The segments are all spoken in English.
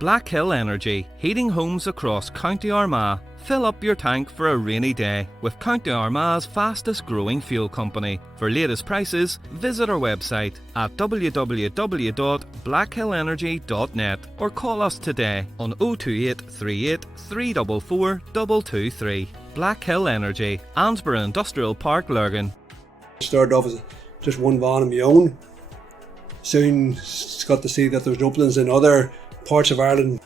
Black Hill Energy, heating homes across County Armagh. Fill up your tank for a rainy day with County Armagh's fastest growing fuel company. For latest prices, visit our website at www.blackhillenergy.net or call us today on 028 38 344 223. Black Hill Energy, Ansborough Industrial Park, Lurgan. Started off as just one van on my own. Soon got to see that there was openings in other parts of Ireland.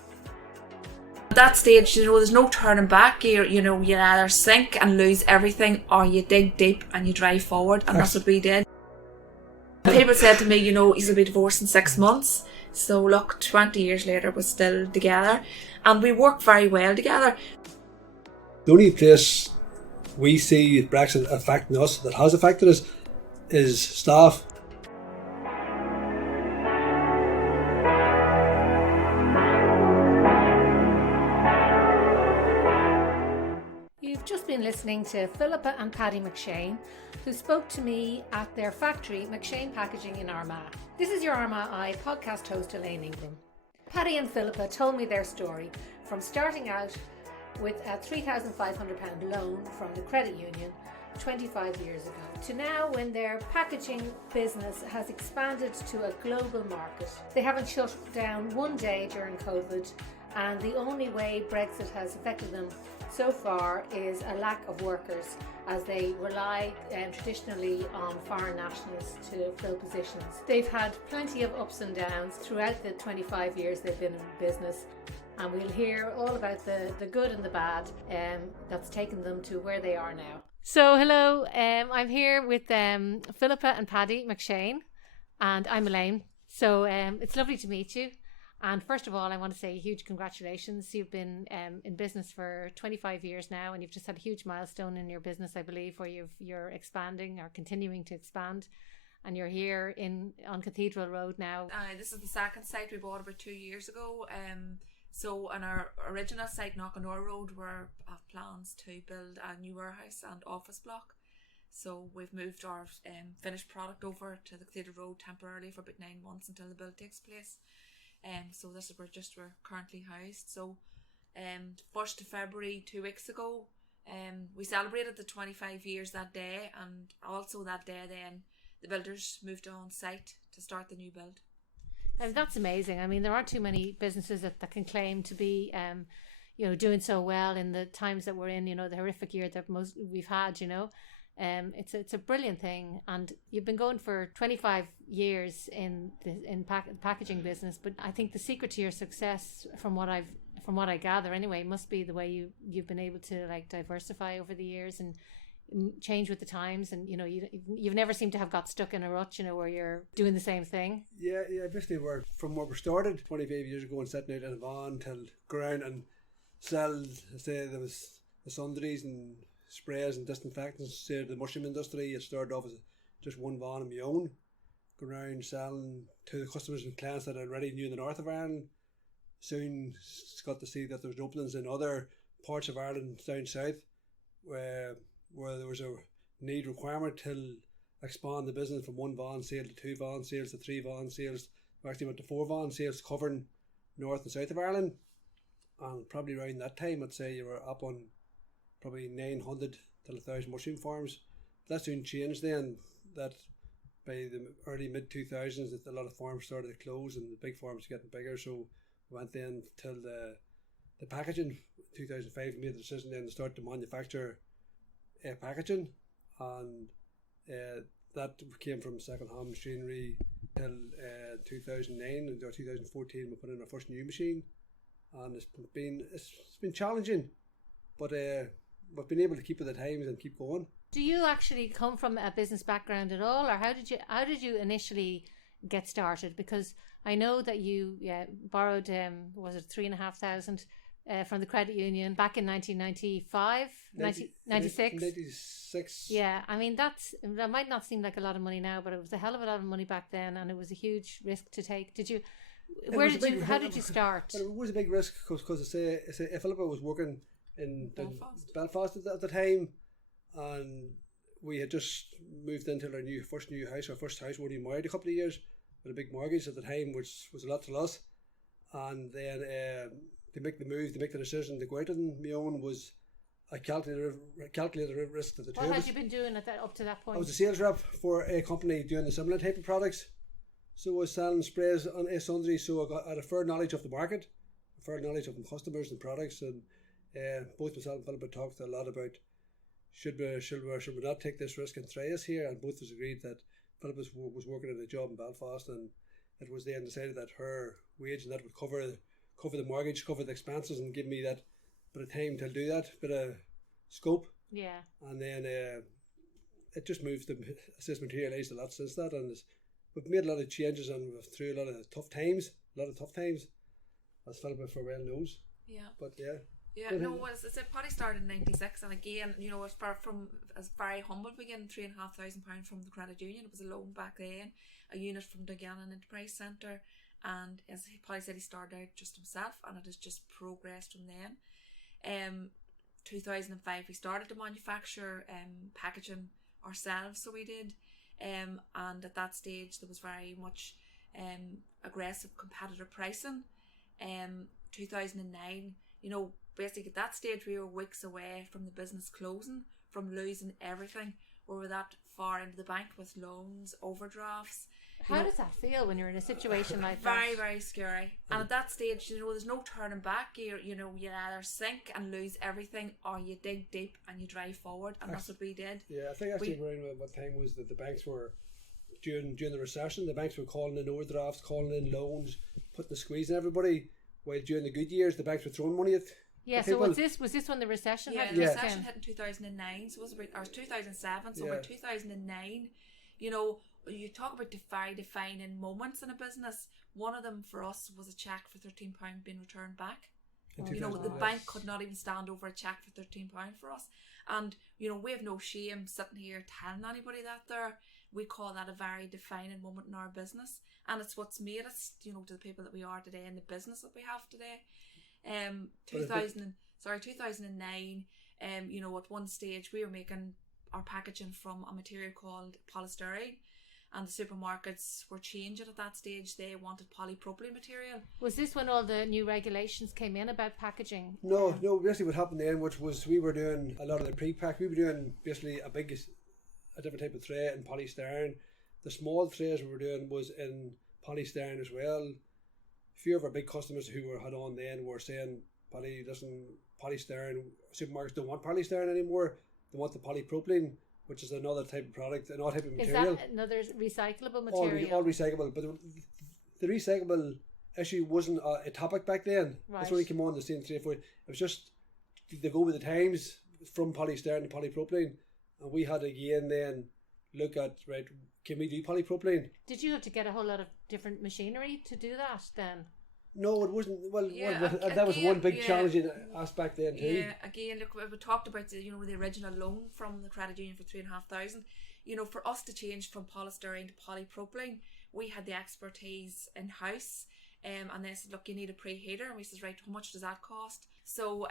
At that stage, there's no turning back. You either sink and lose everything, or you dig deep and you drive forward, and that's what we did. People said to me, he's going to be divorced in 6 months. So look, 20 years later, we're still together, and we work very well together. The only place we see Brexit affecting us, that has affected us, is staff. Just been listening to Philippa and Paddy McShane, who spoke to me at their factory, McShane Packaging in Armagh. This is your Armagh Eye podcast host, Elaine Ingram. Paddy and Philippa told me their story from starting out with a £3,500 loan from the credit union 25 years ago to now when their packaging business has expanded to a global market. They haven't shut down one day during COVID, and the only way Brexit has affected them so far is a lack of workers, as they rely traditionally on foreign nationals to fill positions. They've had plenty of ups and downs throughout the 25 years they've been in business, and we'll hear all about the good and the bad that's taken them to where they are now. So hello, I'm here with Philippa and Paddy McShane, and I'm Elaine. So it's lovely to meet you. And first of all, I want to say huge congratulations. You've been in business for 25 years now, and you've just had a huge milestone in your business, I believe, where you're expanding or continuing to expand. And you're here on Cathedral Road now. This is the second site we bought about 2 years ago. So on our original site, Dungannon Road, we have plans to build a new warehouse and office block. So we've moved our finished product over to the Cathedral Road temporarily for about 9 months until the build takes place. So this is where we're currently housed. So 1st of February 2 weeks ago, we celebrated the 25 years that day, and also that day then the builders moved on site to start the new build. And that's amazing. I mean, there aren't too many businesses that can claim to be doing so well in the times that we're in, the horrific year that we've had. It's a brilliant thing, and you've been going for 25 years in the packaging business. But I think the secret to your success, from what I gather anyway, must be the way you've been able to diversify over the years and change with the times. And you've never seemed to have got stuck in a rut, where you're doing the same thing. Yeah. Basically, from where we started 25 years ago and sitting out in a van till go around and sell. Say there was the sundries and sprays and disinfectants. Say the mushroom industry, it started off as just one van on my own, going around selling to the customers and clients that I already knew in the north of Ireland. Soon got to see that there was openings in other parts of Ireland down south, where there was a need requirement to expand the business from one van sale to 2 van sales to 3 van sales. We actually went to 4 van sales covering north and south of Ireland, and probably around that time I'd say you were up on probably 900 to 1,000 mushroom farms. That soon changed then, that by the early mid-2000s that a lot of farms started to close and the big farms were getting bigger. So we went then till the packaging. 2005 we made the decision then to start to manufacture packaging, and that came from second-hand machinery till 2009 or 2014 we put in our first new machine, and it's been challenging, but we've been able to keep with the times and keep going. Do you actually come from a business background at all, or how did you initially get started? Because I know that you borrowed was it $3,500 from the credit union back in 1995, 96. 96. Yeah, I mean that might not seem like a lot of money now, but it was a hell of a lot of money back then, and it was a huge risk to take. How did you start? Well, it was a big risk because I say Philippa was working in Belfast at the time, and we had just moved into our first house. We were only married a couple of years with a big mortgage at the time, which was a lot to us. and then to make the move, to make the decision to go out on my own was a calculated risk to the two of us. What had you been doing up to that point? I was a sales rep for a company doing a similar type of products. So I was selling sprays on sundries, so I had a fair knowledge of the market, a fair knowledge of the customers and products, and both myself and Philippa talked a lot about should we not take this risk and try us here, and both of us agreed that Philippa was working at a job in Belfast, and it was then decided that her wage and that would cover the mortgage, cover the expenses, and give me that bit of time to do that, bit of scope. Yeah. And then it just moved, it's materialised a lot since that, and we've made a lot of changes and we've through a lot of tough times, as Philippa for well knows. Yeah. But yeah. Yeah, no, as I said, Paddy started in '96, and again, you know, as very humble beginning, £3,500 from the credit union. It was a loan back then, a unit from Dungannon Business Centre, and as Paddy said, he started out just himself, and it has just progressed from then. 2005, we started to manufacture packaging ourselves, so we did, and at that stage there was very much aggressive competitor pricing. 2009, you know, basically at that stage we were weeks away from the business closing, from losing everything. We were that far into the bank with loans, overdrafts. How does that feel when you're in a situation like that? Very, very scary. And at that stage, you know, there's no turning back. You either sink and lose everything, or you dig deep and you drive forward, and that's what we did. Yeah, I think actually around what time was that the banks were during the recession. The banks were calling in overdrafts, calling in loans, putting the squeeze on everybody. While during the good years, the banks were throwing money at. Yeah, so was this when the recession hit? Yeah, the recession hit in 2009, so it was about, or 2007, so about 2009, you know, you talk about very defining moments in a business. One of them for us was a cheque for £13 being returned back. You know, the bank could not even stand over a cheque for £13 for us. And, you know, we have no shame sitting here telling anybody that there. We call that a very defining moment in our business. And it's what's made us, you know, to the people that we are today and the business that we have today. 2009, you know, at one stage we were making our packaging from a material called polystyrene, and the supermarkets were changing at that stage. They wanted polypropylene material. Was this when all the new regulations came in about packaging? No, basically what happened then, which was we were doing a lot of the pre-pack. We were doing basically a different type of tray in polystyrene. The small trays we were doing was in polystyrene as well. A few of our big customers who had on then were saying, Paddy, listen, polystyrene, supermarkets don't want polystyrene anymore. They want the polypropylene, which is another type of product, another type of material. Is that another recyclable material? All recyclable, but the recyclable issue wasn't a topic back then. Right. That's when it came on the scene 3 or 4. It was just they go with the times from polystyrene to polypropylene, and we had again then look at, right, can we do polypropylene? Did you have to get a whole lot of different machinery to do that then? No, it wasn't. That was one big challenging aspect then too. Yeah, again, look, we talked about the original loan from the credit union for £3,500. You know, for us to change from polystyrene to polypropylene, we had the expertise in house, and they said, look, you need a preheater, and we said, right, how much does that cost? So,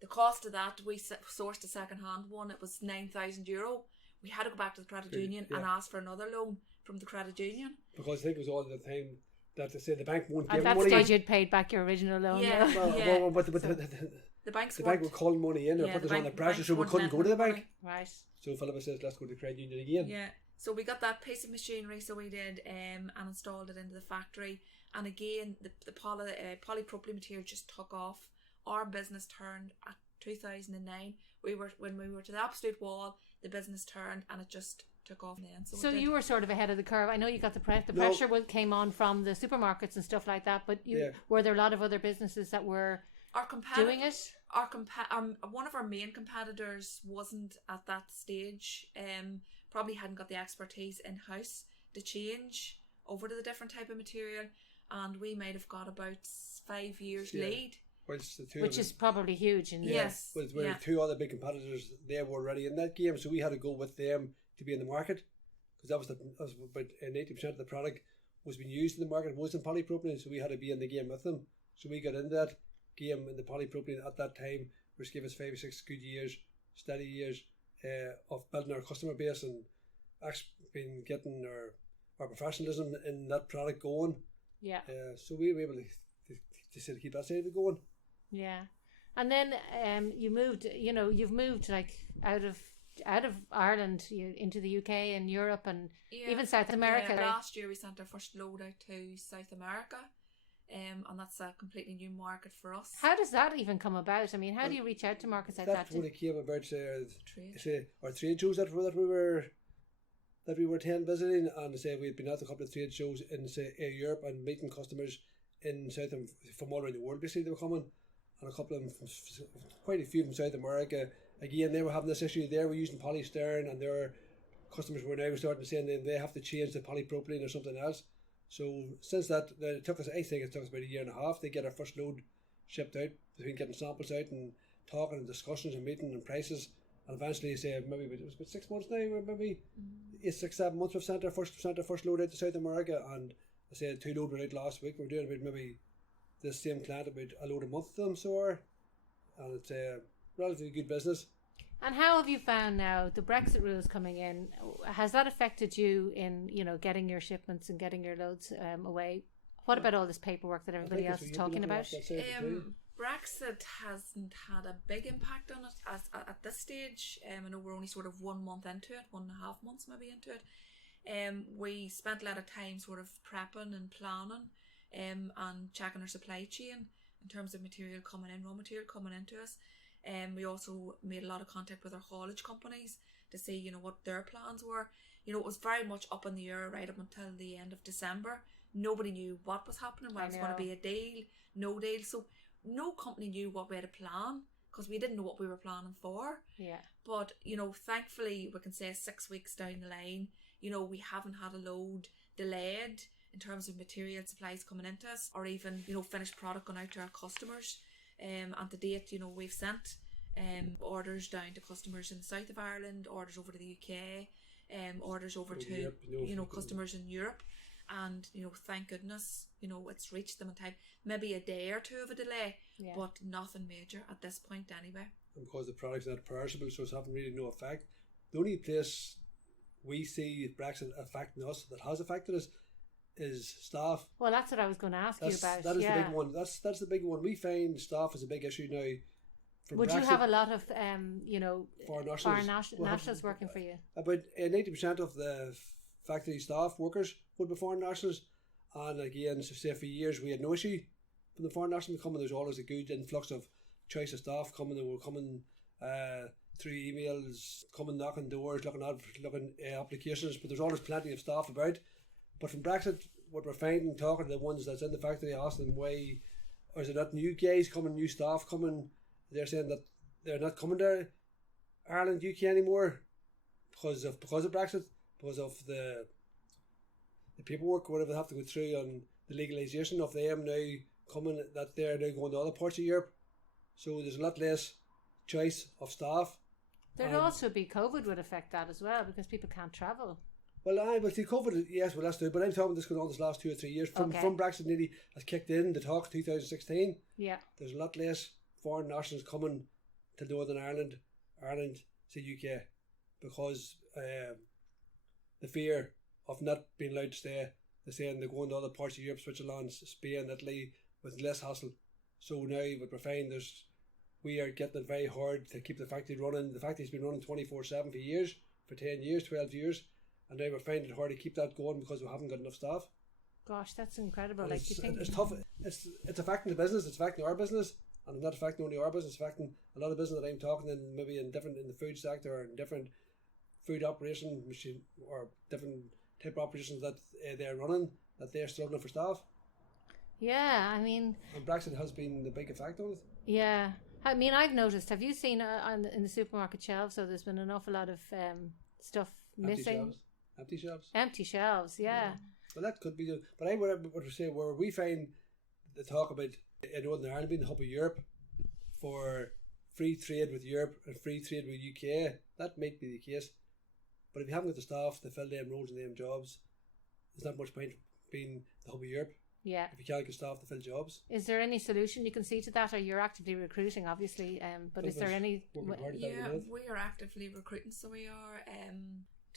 the cost of that, we sourced a second hand one. It was €9,000. We had to go back to the credit union and ask for another loan from the credit union, because I think it was all the time that they said the bank won't give money. At that stage, you'd paid back your original loan. Yeah, but the bank were calling money in and put us under pressure, so we couldn't go to the bank. Right. So Philippa says, let's go to the credit union again. Yeah. So we got that piece of machinery, so we did, and installed it into the factory. And again, the polypropylene material just took off. Our business turned at 2009. When we were to the absolute wall, the business turned and it just took off then. So you were sort of ahead of the curve. I know you got the pressure came on from the supermarkets and stuff like that, but were there a lot of other businesses that were doing it? One of our main competitors wasn't at that stage. Probably hadn't got the expertise in house to change over to the different type of material, and we might have got about 5 years lead. Which is probably huge. Yes. Well, two other big competitors, they were already in that game, so we had to go with them to be in the market, because that was about 80% of the product was being used in the market was in polypropylene, so we had to be in the game with them. So we got into that game in the polypropylene at that time, which gave us 5 or 6 good years, steady years of building our customer base and actually been getting our professionalism in that product going. Yeah. So we were able to to sort of keep that side of it going. Yeah. And then you moved, you've moved like out of Ireland into the UK and Europe and even South America. Last year we sent our first load out to South America, and that's a completely new market for us. How does that even come about? I mean, how do you reach out to markets like that? That's when it came about. Our trade shows that we were visiting, and we'd been at a couple of trade shows in Europe and meeting customers in from all around the world. Basically, they were coming, and a couple of them, quite a few from South America. Again, they were having this issue. They were using polystyrene, and their customers were now starting to say they have to change to polypropylene or something else. So since that, it took us about a year and a half to get our first load shipped out, between getting samples out and talking and discussions and meeting and prices. And eventually, maybe it was about 6 months now, or maybe 6, 7 months we've sent our first load out to South America. And 2 loads were out last week. We're doing about maybe this same client about a load a month to them, and it's a relatively good business. And how have you found now the Brexit rules coming in? Has that affected you in getting your shipments and getting your loads away? What about all this paperwork that everybody else is talking about? Brexit hasn't had a big impact on it at this stage. I know we're only sort of 1 month into it, 1.5 months maybe into it. We spent a lot of time sort of prepping and planning and checking our supply chain in terms of material coming in, raw material coming into us. We also made a lot of contact with our haulage companies to see, what their plans were. It was very much up in the air right up until the end of December. Nobody knew what was happening, whether it was going to be a deal, no deal. So no company knew what we had to plan because we didn't know what we were planning for. Yeah. But, thankfully we can say 6 weeks down the line, we haven't had a load delayed in terms of material supplies coming into us or even, finished product going out to our customers. And to date, we've sent orders down to customers in the south of Ireland, orders over to the UK, orders over to Europe, customers in Europe, and thank goodness it's reached them in time. Maybe a day or two of a delay, but nothing major at this point anyway. And because the product's not perishable, so it's having really no effect. The only place we see Brexit affecting us that has affected us is staff. Well, that's what I was going to ask you about. That is the big one. That's the big one. We find staff is a big issue now. Would Brexit, you have a lot of foreign nationals working for you? About 90% of the factory staff workers would be foreign nationals, and again, say for years we had no issue from the foreign nationals coming. There's always a good influx of choice of staff coming. They were coming through emails, coming knocking doors, looking applications, but there's always plenty of staff about. But from Brexit, what we're finding, talking to the ones that's in the factory, asking them why, or is it not new guys coming, new staff coming? They're saying that they're not coming to Ireland, UK anymore because of Brexit, because of the paperwork, whatever they have to go through, and the legalisation of them now coming, that they're now going to other parts of Europe. So there's a lot less choice of staff. There'd also be COVID would affect that as well because people can't travel. Well, see, COVID, yes, well, that's true. But I'm talking this going on this last 2 or 3 years. From Brexit nearly has kicked in, the talk 2016. Yeah. There's a lot less foreign nationals coming to Northern Ireland to UK because the fear of not being allowed to stay. They're saying they're going to other parts of Europe, Switzerland, Spain, Italy, with less hassle. So now what we're finding is we are getting it very hard to keep the factory running. The factory's been running 24/7 for years, for 10 years, 12 years. And now we're finding it hard to keep that going because we haven't got enough staff. Gosh, that's incredible. And it's tough. It's affecting the business. It's affecting our business, and it's not affecting only our business. It's affecting a lot of business that I'm talking in, maybe in the food sector or in different food operation machine or different type of operations that they're running, that they're struggling for staff. Yeah, I mean, and Brexit has been the big effect on it. Yeah, I mean, I've noticed. Have you seen in the supermarket shelves? So there's been an awful lot of stuff missing. Empty shelves, yeah. Well, that could be. But I would say where we find the talk about Northern Ireland being the hub of Europe for free trade with Europe and free trade with UK, that might be the case. But if you haven't got the staff to fill them roles and them jobs, there's not much point being the hub of Europe. Yeah. If you can't get staff to fill jobs. Is there any solution you can see to that? Or you're actively recruiting, obviously, but is there any... Yeah, we are actively recruiting, so we are...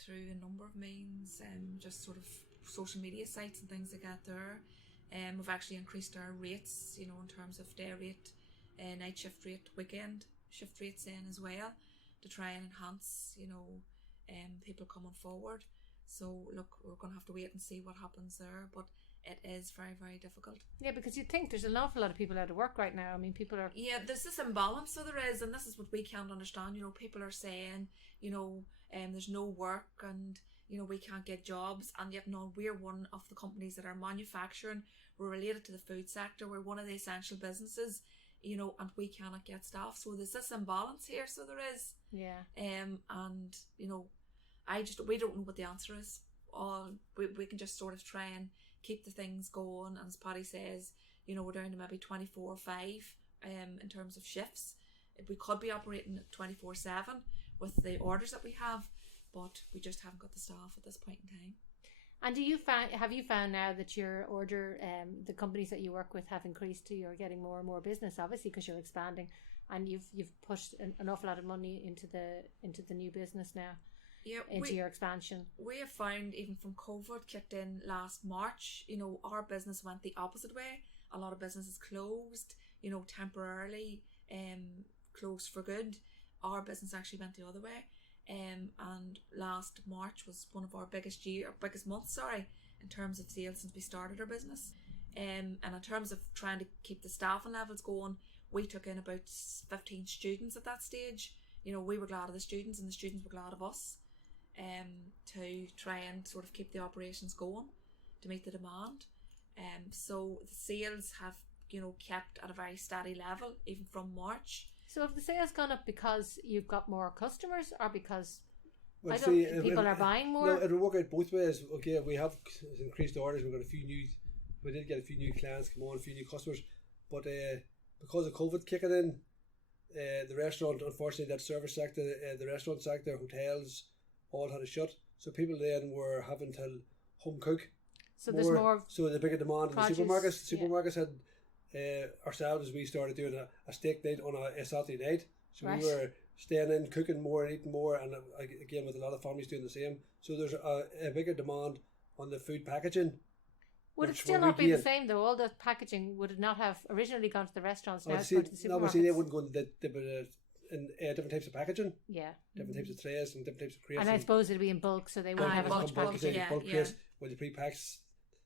through a number of means, just sort of social media sites and things like that there. We've actually increased our rates, in terms of day rate, night shift rate, weekend shift rates in as well, to try and enhance, people coming forward. So look, we're going to have to wait and see what happens there, but it is very, very difficult. Yeah, because you think there's an awful lot of people out of work right now. I mean, people are... Yeah, there's this imbalance, so there is, and this is what we can't understand. People are saying, there's no work and, we can't get jobs, and yet no, we're one of the companies that are manufacturing. We're related to the food sector. We're one of the essential businesses, and we cannot get staff. So there's this imbalance here, so there is. Yeah. And, we don't know what the answer is. We can just sort of try and keep the things going, and as Paddy says, we're down to maybe 24/5 in terms of shifts. We could be operating at 24/7 with the orders that we have, but we just haven't got the staff at this point in time. And have you found now that your order, the companies that you work with have increased to, you're getting more and more business, obviously, because you're expanding, and you've pushed an awful lot of money into the new business now? Yeah, into your expansion. We have found, even from COVID kicked in last March, our business went the opposite way. A lot of businesses closed, temporarily, closed for good. Our business actually went the other way. And last March was one of our biggest months, in terms of sales since we started our business. And in terms of trying to keep the staffing levels going, we took in about 15 students at that stage. We were glad of the students, and the students were glad of us. To try and sort of keep the operations going to meet the demand. So the sales have, kept at a very steady level even from March. So have the sales gone up because you've got more customers, or because people are buying more? No, it'll work out both ways. Okay, we have increased orders. We did get a few new clients come on, a few new customers, but because of COVID kicking in, the restaurant, unfortunately, that service sector, the restaurant sector, hotels, all had a shut. So people then were having to home cook. So there's more. So the bigger demand produce, in the supermarkets. The supermarkets had ourselves. We started doing a steak night on a Saturday night. So we were staying in, cooking more, and eating more, and again with a lot of families doing the same. So there's a bigger demand on the food packaging. Would it still not be the same though? All the packaging would it not have originally gone to the restaurants? Now it's going to the supermarkets. No, but see, they wouldn't go into different types of packaging. Yeah. Different types of trays and different types of crates. And I suppose it'd be in bulk, so they wouldn't have as much packaging. Bulk crates, with the pre-packs,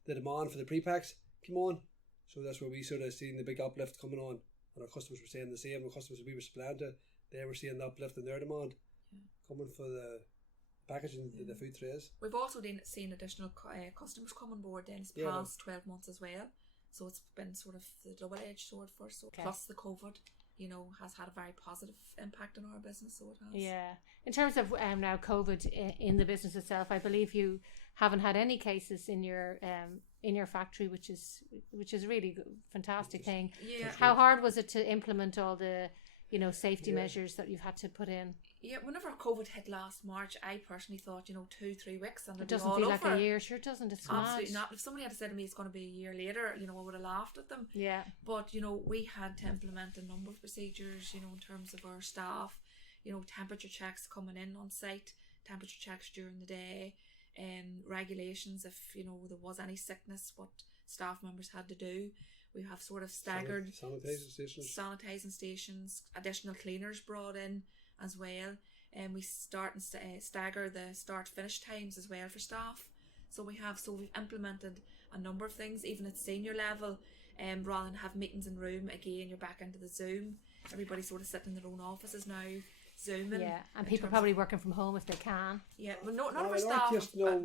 the demand for the pre-packs came on. So that's where we sort of seen the big uplift coming on. And our customers were saying the same. The customers we were supplying to, they were seeing the uplift in their demand coming for the packaging, the food trays. We've also seen additional customers come on board in the past 12 months as well. So it's been sort of the double-edged sword for us. So plus the COVID, has had a very positive impact on our business, so it has. Yeah. In terms of now COVID in the business itself, I believe you haven't had any cases in your factory, which is really fantastic thing. Yeah. How hard was it to implement all the safety measures that you've had to put in? Yeah, whenever COVID hit last March, I personally thought 2-3 weeks and it doesn't feel like a year. Sure, it doesn't. It's absolutely not. If somebody had said to me it's going to be a year later, I would have laughed at them. Yeah. But we had to implement a number of procedures, in terms of our staff, temperature checks coming in on site, temperature checks during the day, regulations if there was any sickness, what staff members had to do. We have sort of staggered sanitising stations, additional cleaners brought in as well, and we stagger the start-finish times as well for staff. So we've implemented a number of things, even at senior level. Rather than have meetings in room, again you're back into the Zoom. Everybody's sort of sitting in their own offices now, Zooming. Yeah, and people probably working from home if they can. Yeah, well, none of our staff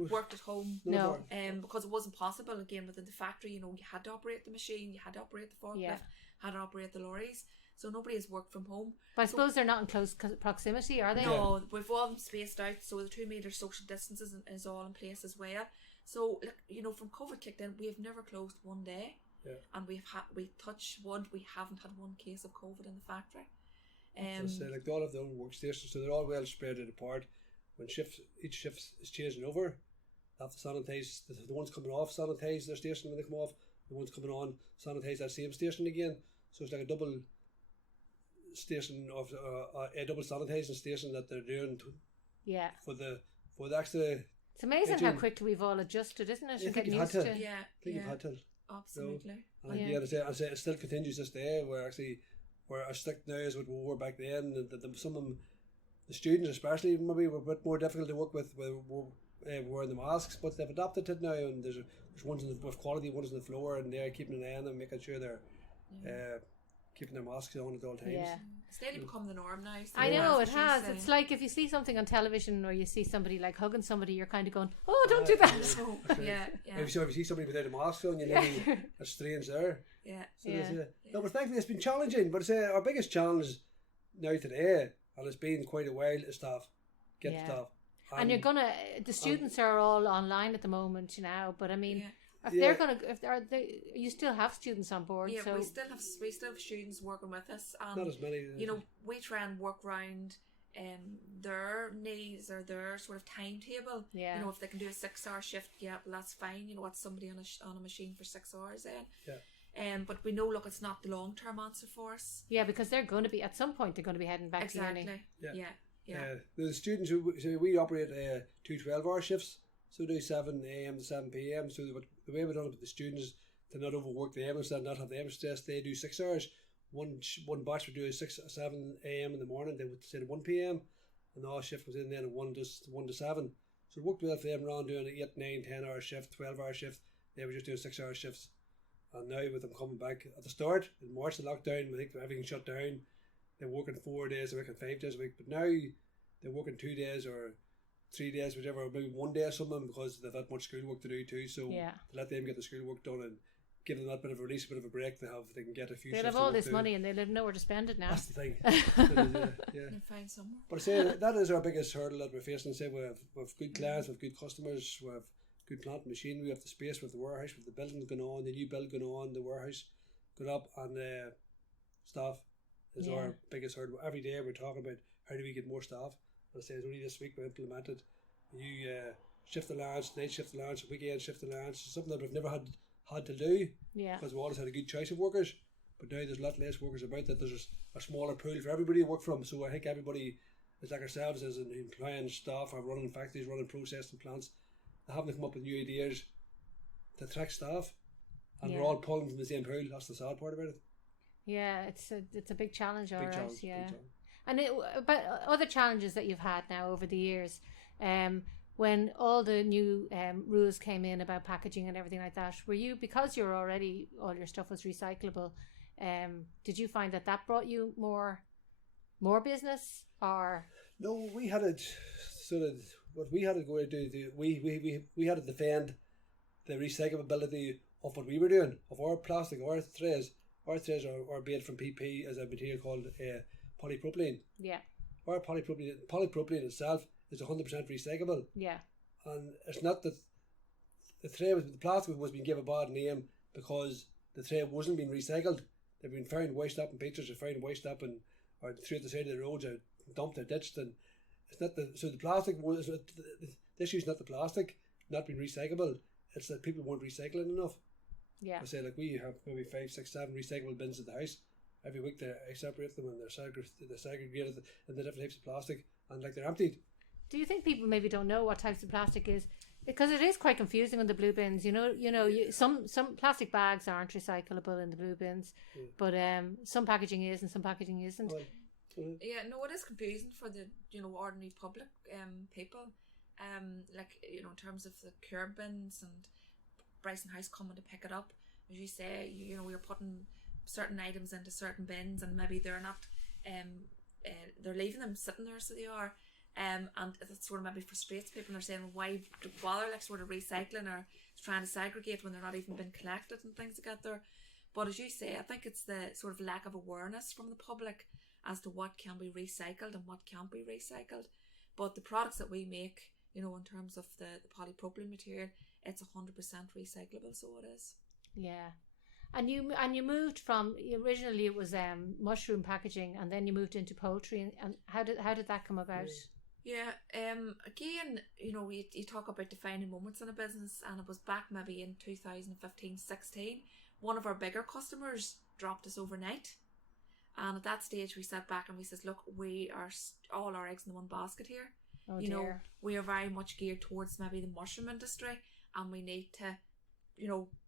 worked at home. No. Because it wasn't possible. Again, within the factory, you had to operate the machine, you had to operate the forklift, had to operate the lorries. So nobody has worked from home. But I suppose they're not in close proximity, are they? No, we've all spaced out, so the 2 metre social distances is all in place as well. So, from COVID kicked in, we have never closed one day. Yeah. And we touch wood, we haven't had one case of COVID in the factory. So they all have their own workstations, so they're all well spread apart. When each shift is changing over, they have to sanitise. The ones coming off sanitise their station when they come off. The ones coming on sanitise that same station again. So it's like a double station of a double sanitising station that they're doing. For the extra. It's amazing how quickly we've all adjusted, isn't it? I think you've had to. Yeah. You've had to. Absolutely. And I say it still continues this day. Where our stick now is what we were back then. And some of them, the students especially, maybe were a bit more difficult to work with wearing the masks, but they've adapted to it now. And there's ones with quality, ones on the floor, and they're keeping an eye on them, making sure they're keeping their masks on at all times. Yeah. It's nearly become the norm now. So I know, it has. It's like if you see something on television or you see somebody like hugging somebody, you're kind of going, oh, don't do that. Yeah. If you see somebody without a mask on, you know, that's strange there. Yeah. So no, but thankfully it's been challenging. But I say our biggest challenge now today, and it's been quite a while, is staff. Get staff. And you're gonna. The students are all online at the moment now. But I mean, you still have students on board. Yeah, so we still have students working with us. Not as many. You know, we try and work around their needs or their sort of timetable. Yeah. You know, if they can do a 6-hour shift, well, that's fine. You know, what's somebody on a machine for 6 hours then. Yeah. But we know, look, it's not the long-term answer for us. Yeah, because they're going to be, at some point, they're going to be heading back to uni. Exactly. Yeah. The students we operate 2 12-hour shifts, so we do 7 a.m. to 7 p.m. So the way we've done it with the students, to not overwork them and not have them stressed, they do 6 hours. One batch would do 7 a.m. in the morning, they would say to 1 p.m. and the shift comes in then at 1 to 7. So it worked well for them around doing an 8, 9, 10-hour shift, 12-hour shift. They were just doing 6-hour shifts. And now with them coming back at the start, in March, the lockdown, I think everything shut down. They're working 4 days a week and 5 days a week. But now they're working 2 days or 3 days, whichever, or maybe 1 day or something, because they've had much schoolwork to do too. So to let them get the schoolwork done and give them that bit of a release, a bit of a break, they can get a few. They'll have all this money and they'll know where to spend it now. That's the thing. And find somewhere. But I say that is our biggest hurdle that we're facing. Say we have good clients, we have good customers, we have good plant machinery, we have the space with the warehouse, with the building going on, the new build going on, the warehouse going up, and staff is our biggest hurdle. Every day we're talking about how do we get more staff. And I say only this week we implemented new shift the lunch, night shift the lunch, weekend shift the lunch, something that we've never had to do. Yeah. Because we always had a good choice of workers, but now there's a lot less workers about. That there's a smaller pool for everybody to work from. So I think everybody is like ourselves as an employing staff or running factories, running processing plants. They having to come up with new ideas to attract staff, and we're all pulling from the same pool. That's the sad part about it. Yeah, it's a big challenge, all right. Challenge, yeah. And but other challenges that you've had now over the years, when all the new rules came in about packaging and everything like that, were you, because you're already, all your stuff was recyclable, did you find that brought you more business, or? No, we had it sort of, what we had to go to do, we had to defend the recyclability of what we were doing, of our plastic, our trays. Our trays are made from PP as a material called polypropylene. Yeah. Our polypropylene itself is 100% recyclable. Yeah. And it's not that the plastic was being given a bad name because the tray wasn't being recycled. They've been found washed up in pictures, or found washed up or through at the side of the roads, or dumped or ditched, and it's not the plastic was the issue is not the plastic not being recyclable. It's that people weren't recycling enough. Yeah. I say, like, we have maybe 5, 6, 7 recyclable bins at the house. Every week I separate them and they're segregated in the different types of plastic, and like they're emptied. Do you think people maybe don't know what types of plastic is? Because it is quite confusing on the blue bins. Some plastic bags aren't recyclable in the blue bins, but some packaging is and some packaging isn't. Well, yeah, no, it is confusing for the ordinary public people. In terms of the curb bins and Bryson House coming to pick it up, as you say, we're putting certain items into certain bins, and maybe they're not, they're leaving them sitting there, so they are, and that sort of maybe frustrates people. And they're saying, well, why bother sort of recycling or trying to segregate when they're not even been collected and things like that there. But as you say, I think it's the sort of lack of awareness from the public as to what can be recycled and what can't be recycled. But the products that we make, in terms of the polypropylene material, it's 100% recyclable, so it is. Yeah. And you moved from, originally it was mushroom packaging, and then you moved into poultry, and how did that come about? Yeah, again, you talk about defining moments in a business, and it was back maybe in 2015-16. One of our bigger customers dropped us overnight, and at that stage we sat back and we said, look, we are all our eggs in the one basket here. Oh, we are very much geared towards maybe the mushroom industry, and we need to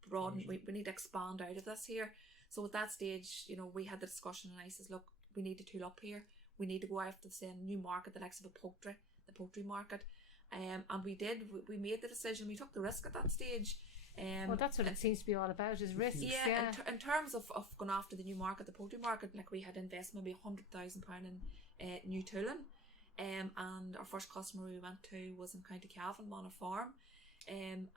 broaden. We need to expand out of this here. So at that stage, we had the discussion, and I says, look, we need to tool up here. We need to go after a new market, the likes of the poultry market. And we did. We made the decision. We took the risk at that stage. Well, that's what it seems to be all about, is risks. Yeah. In terms of going after the new market, the poultry market, like we had invested maybe £100,000 in new tooling. And our first customer we went to was in County Cavan on a farm. And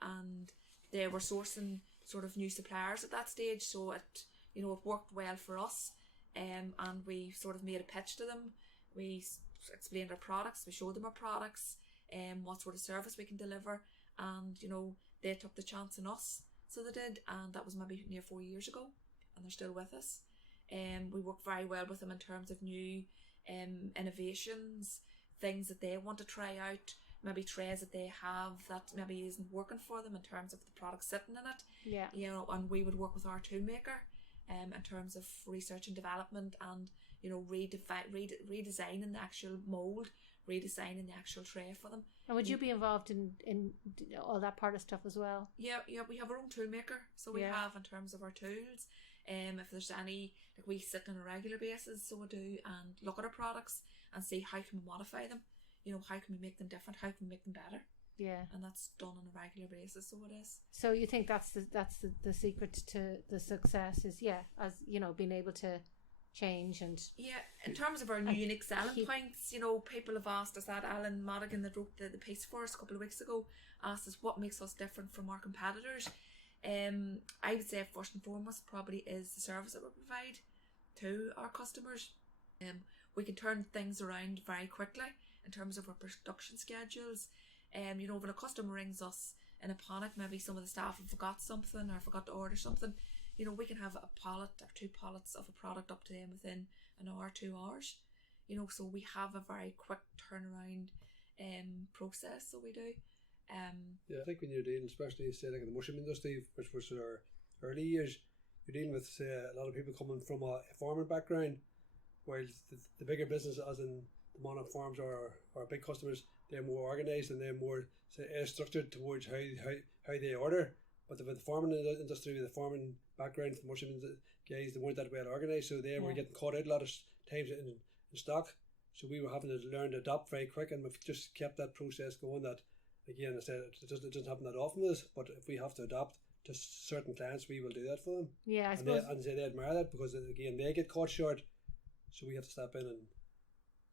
they were sourcing sort of new suppliers at that stage. So it worked well for us. And we sort of made a pitch to them. We explained our products. We showed them our products. What sort of service we can deliver, and they took the chance on us, so they did, and that was maybe near 4 years ago, and they're still with us. We work very well with them in terms of new innovations, things that they want to try out, maybe trays that they have that maybe isn't working for them in terms of the product sitting in it. And we would work with our tool maker in terms of research and development, and redesigning the actual mould, redesigning the actual tray for them. And would you be involved in all that part of stuff as well? Yeah, we have our own tool maker, so we have in terms of our tools. If there's any, like, we sit on a regular basis, so we do, and look at our products and see how can we modify them. How can we make them different? How can we make them better? Yeah, and that's done on a regular basis. So it is. So you think that's the secret to the success is being able to change and in terms of our new unique selling points, people have asked us that. Alan Madigan, that wrote the piece for us a couple of weeks ago, asked us what makes us different from our competitors. I would say first and foremost probably is the service that we provide to our customers. We can turn things around very quickly in terms of our production schedules. When a customer rings us in a panic, maybe some of the staff have forgot something or forgot to order something, we can have a pallet or 2 pallets of a product up to them within an hour, 2 hours. So we have a very quick turnaround process, so we do. I think when you're dealing, especially say like in the mushroom industry, which was our early years, you're dealing with say a lot of people coming from a farming background, while the bigger business, as in the monarch farms or our big customers, they're more organised and they're more structured towards how they order. But with the farming industry, with the farming background, the mushroom guys, they weren't that well organised, so they were getting caught out a lot of times in stock. So we were having to learn to adapt very quick, and we've just kept that process going. That again, I said it doesn't happen that often with us, but if we have to adapt to certain clients, we will do that for them. Yeah, I suppose. And they admire that, because again they get caught short, so we have to step in and.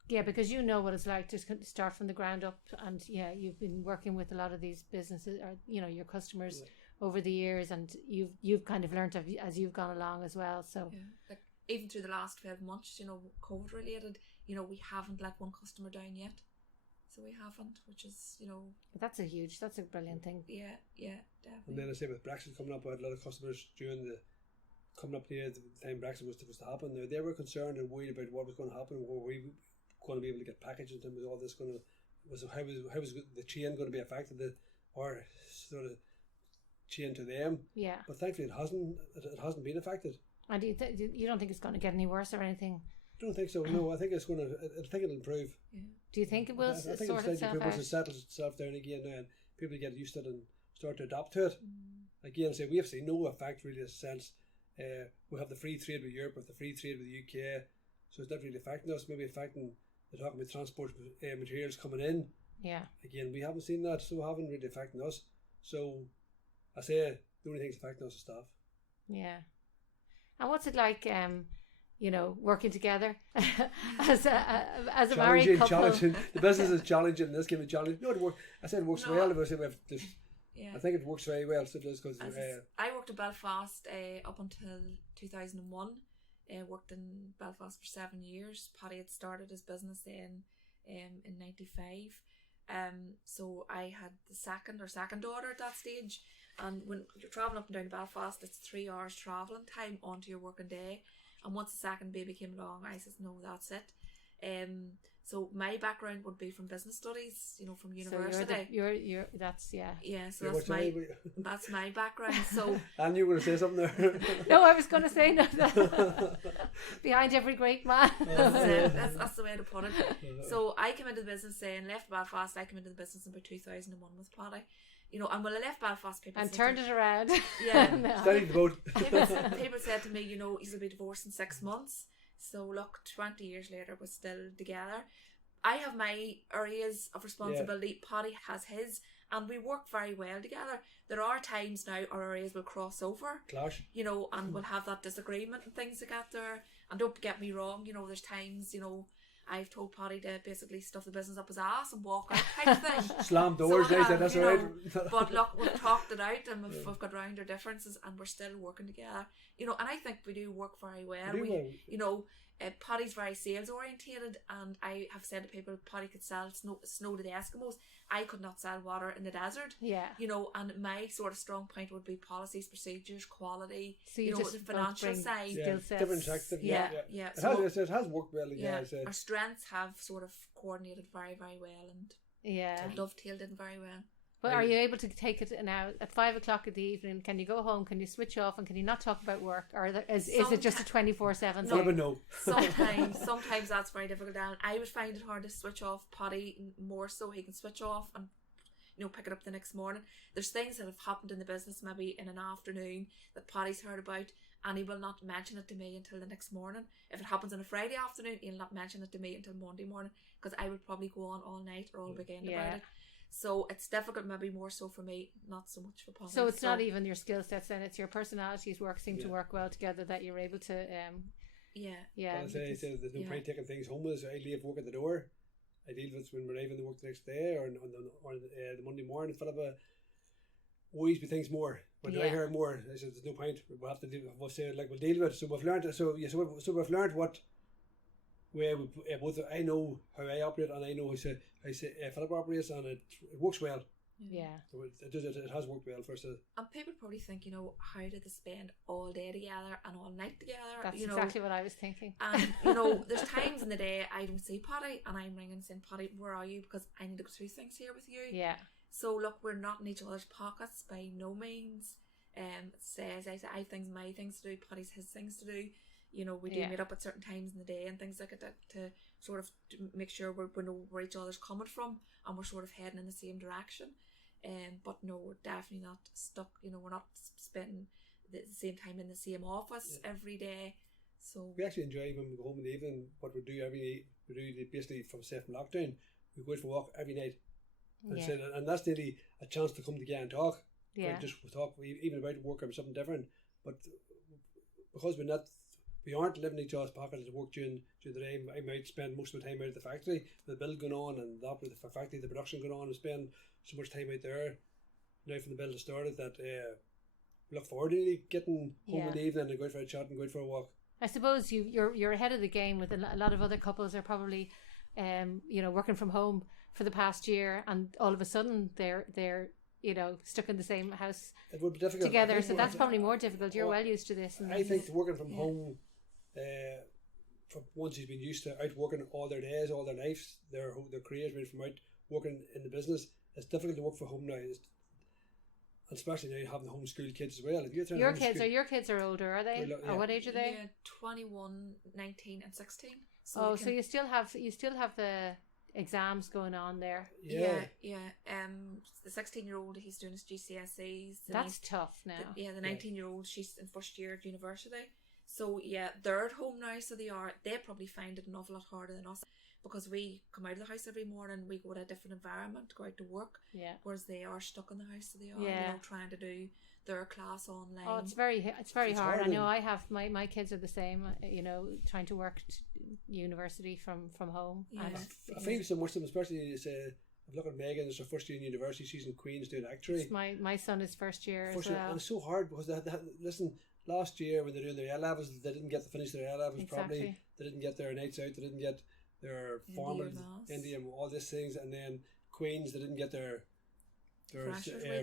Yeah, because you know what it's like to start from the ground up, and you've been working with a lot of these businesses, or your customers over the years, and you've kind of learnt as you've gone along as well. So like even through the last 12 months, COVID related, we haven't let one customer down yet. So we haven't, which is that's a brilliant thing. Yeah, definitely. And then I say with Brexit coming up, I had a lot of customers coming up here the time Brexit was to happen. They were concerned and worried about what was going to happen. Were we going to be able to get packaged, and was all this going to how was the chain going to be affected, or sort of chain to them? Yeah. But thankfully it hasn't been affected. And you don't think it's going to get any worse or anything? I don't think so. No, I think it's going to. I think it'll improve. Yeah. Do you think it will sort itself out? Once it settles itself down again, and people get used to it and start to adapt to it. Again, we have seen no effect really since we have the free trade with Europe, with the free trade with the UK, so it's not really affecting us. Maybe affecting the talking about transport materials coming in. Yeah. Again, we haven't seen that, so it haven't really affecting us. So I say the only thing that's affecting us is staff. Yeah. And what's it like? Working together as a married couple. Challenging. The business is challenging. This game is challenging. No, it works. I said it works well. I think it works very well. So it does, because I worked in Belfast up until 2001. Worked in Belfast for 7 years. Paddy had started his business then in 95. So I had the second daughter at that stage. And when you're travelling up and down to Belfast, it's 3 hours travelling time onto your working day. And once the second baby came along, I said, no, that's it. So my background would be from business studies, from university. So that's so that's my background. So and you were going to say something there? No, I was going to say no. Behind every great man. That's the way to put it. So I came into the business and left Belfast. I came into the business in about 2001 with Paddy. You know, and when I left Belfast, people And said turned it around. Yeah. No. Steady the boat. people said to me, you know, he's going to be divorced in 6 months. So look, 20 years later, we're still together. I have my areas of responsibility. Paddy has his, and we work very well together. There are times now our areas will cross over, Clash. you know, and we'll have that disagreement and things like that there. And don't get me wrong, you know, there's times, you know, I've told Paddy to basically stuff the business up his ass and walk out type thing. Slam doors, So I nice, have, that's you all know, right. But look, we've talked it out and we've got round our differences and we're still working together. You know, and I think we do work very well. You know, Paddy's very sales orientated, and I have said to people Paddy could sell snow to the Eskimos. I could not sell water in the desert. Yeah. You know, and my sort of strong point would be policies, procedures, quality. So you know, just the financial bring side. skill sets. Different sectors. Yeah. It has worked well. Yeah, Guys, our strengths have sort of coordinated very, very well and Yeah. dovetailed in very well. But are you able to take it now at 5 o'clock in the evening? Can you go home? Can you switch off? And can you not talk about work? Or is it just a 24/7 thing? No. Sometimes that's very difficult. And I would find it hard to switch off. Paddy more so he can switch off and, you know, pick it up the next morning. There's things that have happened in the business maybe in an afternoon that Paddy's heard about, and he will not mention it to me until the next morning. If it happens on a Friday afternoon, he'll not mention it to me until Monday morning, because I would probably go on all night or all weekend about it. So it's difficult, maybe more so for me, not so much for Paddy. So it's not even your skill sets, then it's your personalities seem to work well together, that you're able to Well, I say there's no point taking things home with us. I leave work at the door. I deal with when we're arriving to work the next day or on the Monday morning. Philippa always be things more. When I hear more, I said there's no point. We'll have to deal. We'll deal with it. So we've learned. So we've learned what way we both. I know how I operate, and I know how Philippa operates, and it works well. Yeah. So it has worked well for us. And people probably think, you know, how did they spend all day together and all night together? That's you know, exactly what I was thinking. And, you know, there's times in the day I don't see Paddy and I'm ringing saying, Paddy, where are you? Because I need to go through things here with you. Yeah. So, look, we're not in each other's pockets by no means. It says, I say, I have my things to do, Paddy's his things to do. You know, we do meet up at certain times in the day and things like that to sort of make sure we know where each other's coming from and we're sort of heading in the same direction. But no, we're definitely not stuck. You know, we're not spending the same time in the same office every day. So we actually enjoy when we go home in the evening. What we do basically from lockdown. We go out for a walk every night, and that's nearly a chance to come together and talk. Yeah, just talk even about work or something different. But because we aren't living in each other's pockets to work during the day. I might spend most of the time out at the factory with the build going on and that with the factory, the production going on, and spend so much time out there now from the build has started that we look forward to getting home in the evening and go out for a chat and go out for a walk. I suppose you're ahead of the game with a lot of other couples are probably working from home for the past year, and all of a sudden they're stuck in the same house. It would be difficult together, so that's probably more difficult. You're well used to this. I think working from home, from once he's been used to out working all their days, all their lives, their careers, been from out working in the business, it's difficult to work from home now. Especially now having homeschool kids as well. If your kids are older, are they? Or what age are they? Yeah, 21, 19 and 16. So so you still have the exams going on there. Yeah. The 16-year-old, he's doing his GCSEs. That's tough now. The 19-year-old, she's in first year at university. So yeah, they're at home now, so they probably find it an awful lot harder than us, because we come out of the house every morning, we go to a different environment, go out to work, whereas they are stuck in the house, so they are trying to do their class online. Oh, it's very hard. I know I have my kids are the same, trying to work university from home. Yeah. I think so much of them, especially I've looked at Megan, it's her first year in university, she's in Queen's doing actuary. My son is first year as well. And it's so hard because listen, last year when they're doing their A-levels, they didn't get to finish their A-levels properly. They didn't get their nights out, they didn't get their formal Indian, all these things, and then Queen's, they didn't get their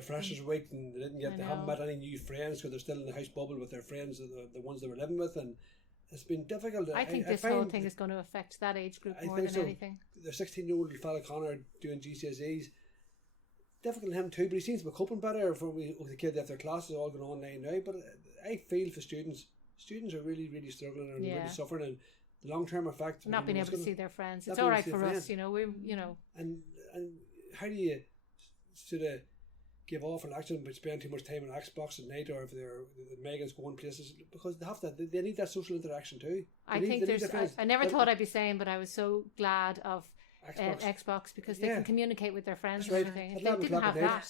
freshers week, and they haven't met any new friends because they're still in the house bubble with their friends, the ones they were living with, and it's been difficult. I think this whole thing is going to affect that age group more than anything. The 16-year-old fella Connor doing GCSEs, difficult for him too, but he seems to be coping better for the kids if their classes all going online now. But I feel for students are really, really struggling and really suffering, and the long-term effect, not being able to see their friends. It's all right for us, we. And how do you sort of give off relaxing but spend too much time on Xbox at night, or if the Megans going places, because they need that social interaction too. I never thought I'd be saying, but I was so glad of Xbox because they can communicate with their friends and everything. If they didn't have that.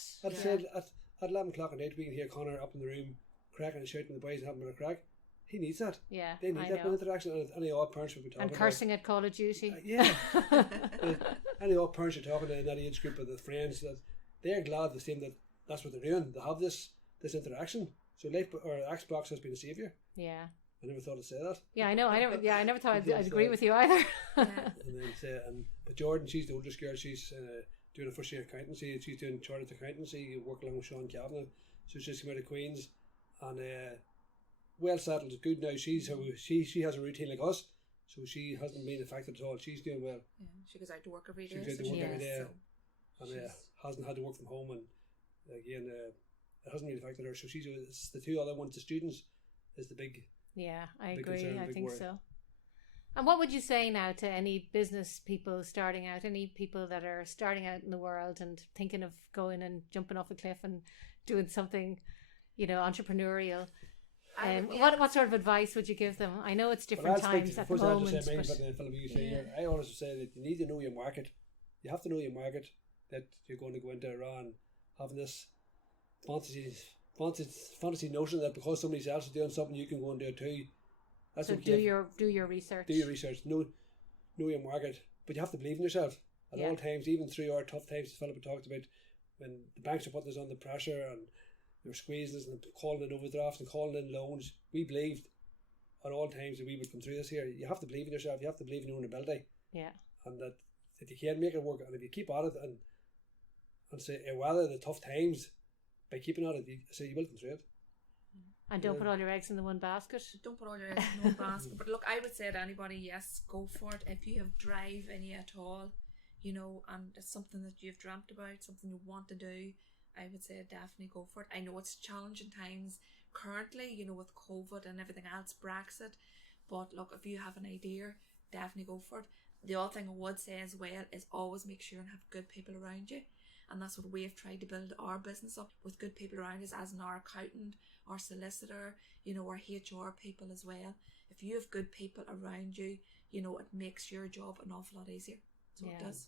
At 11 o'clock at night, we can hear Connor up in the room cracking and shouting at the boys and having a crack. He needs that. Yeah, they need that interaction. And any odd parents will be talking and cursing at Call of Duty. Any odd parents are talking to in that age group of the friends, that they're glad the same that's what they're doing. They have this interaction. So Xbox has been a saviour. Yeah. I never thought I'd say that. Yeah, I know. I never thought I'd agree with you either. But Jordan, she's the oldest girl. She's doing a first year accountancy. She's doing chartered accountancy, working along with Sean Kavanagh. So she's come out of Queen's and well settled, good now. She has a routine like us, so she hasn't been affected at all. She's doing well. Yeah, she goes out to work every day. She goes out to work every day, and hasn't had to work from home. And again, it hasn't really affected her. So it's the two other ones, the students, is the big. Yeah, I agree. I think so. And what would you say now to any business people starting out, any people that are starting out in the world and thinking of going and jumping off a cliff and doing something, entrepreneurial? What sort of advice would you give them? I know it's different times at the moment. I always say that you need to know your market. You have to know your market that you're going to go into Iran, having this fantasy notion that because somebody else is doing something, you can go and do it too. That's so do your research. Do your research. Know your market, but you have to believe in yourself at all times, even through our tough times. As Philippa talked about, when the banks are putting us under pressure and they were squeezing us and calling in overdrafts and calling in loans, we believed at all times that we would come through this here. You have to believe in yourself. You have to believe in your own ability. Yeah. And that you can make it work. And if you keep at it and say weather the tough times by keeping at it, you will come through it. And don't put all your eggs in the one basket. Don't put all your eggs in one basket. But look, I would say to anybody, yes, go for it. If you have drive in you at all, and it's something that you've dreamt about, something you want to do, I would say definitely go for it. I know it's challenging times currently, with COVID and everything else, Brexit. But look, if you have an idea, definitely go for it. The other thing I would say as well is always make sure and have good people around you. And that's what we've tried to build our business up with, good people around us, as in our accountant, our solicitor, our HR people as well. If you have good people around you, it makes your job an awful lot easier. So it does.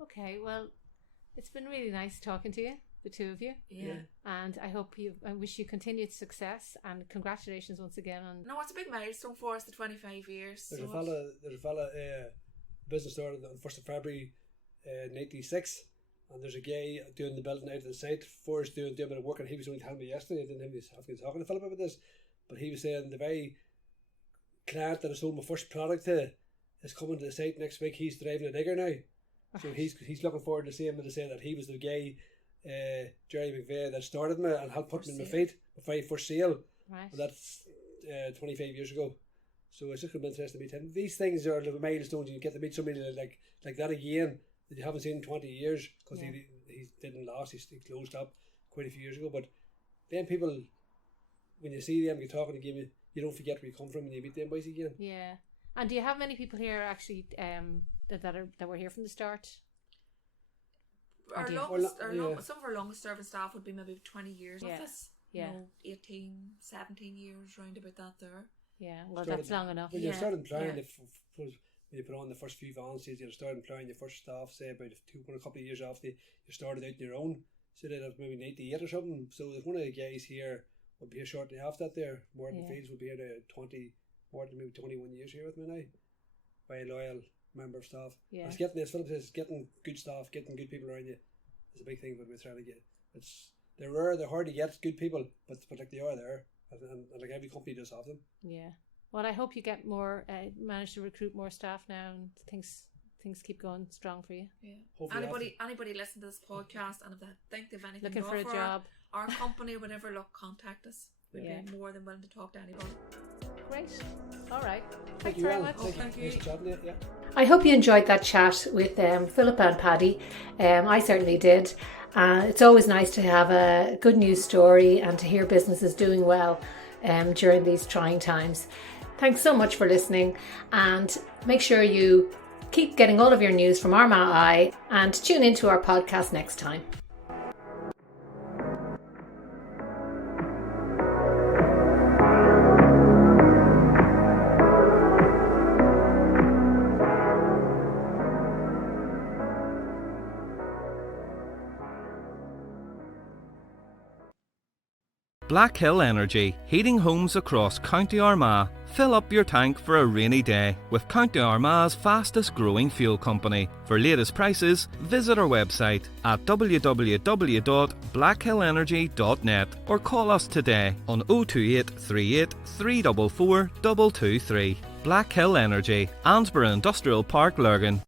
Okay, well, it's been really nice talking to you, the two of you. Yeah. And I wish you continued success, and congratulations once again on. No, it's a big milestone for us, the 25 years. There's a fella business started on the 1st of February 1986. And there's a guy doing the building out of the site for us, doing a bit of work, and he was only telling me yesterday, I didn't have been talking to Philippa about this, but he was saying the very client that I sold my first product to is coming to the site next week. He's driving a digger now. So he's looking forward to seeing me, to say that he was the guy, Jerry McVeigh, that started me and helped put me in my feet, my very first sale. Right. And that's 25 years ago. So it's just going to be interesting to meet him. These things are little milestones. You get to meet somebody like that again that you haven't seen in 20 years, because he didn't last. He closed up quite a few years ago. But then people, when you see them, you're talking to them, you don't forget where you come from when you meet them boys again. Yeah. And do you have many people here actually that were here from the start? Some of our longest serving staff would be maybe 20 years with us. Yeah. 18, 17 years, round about that there. Yeah, well, that's long enough. When you start employing, when you put on the first few vacancies, you start employing your first staff, say about a couple of years after you started out on your own. So they'd have maybe 98 or something. So if one of the guys here would be here shortly after that there, Martin Fields would be here to 21 years here with me now. Very loyal member of staff. Yeah. It's getting, as Philip says, getting good staff, getting good people around you is a big thing that we're trying to get. They're rare, they're hard to get, good people, but like they are there. And like every company does have them. Yeah. Well, I hope you get more, manage to recruit more staff now, and things keep going strong for you. Yeah. Hopefully anybody listen to this podcast and if they think they've anything looking for a job, our company, whatever, contact us. We'd be more than willing to talk to anybody. Great. All right. Thanks very much. Thank you. Nice chatting to you. I hope you enjoyed that chat with Philippa and Paddy. I certainly did. It's always nice to have a good news story and to hear businesses doing well during these trying times. Thanks so much for listening, and make sure you keep getting all of your news from Armagh and tune into our podcast next time. Black Hill Energy, heating homes across County Armagh. Fill up your tank for a rainy day with County Armagh's fastest growing fuel company. For latest prices, visit our website at www.blackhillenergy.net or call us today on 028 38 344 223. Black Hill Energy, Ansborough Industrial Park, Lurgan.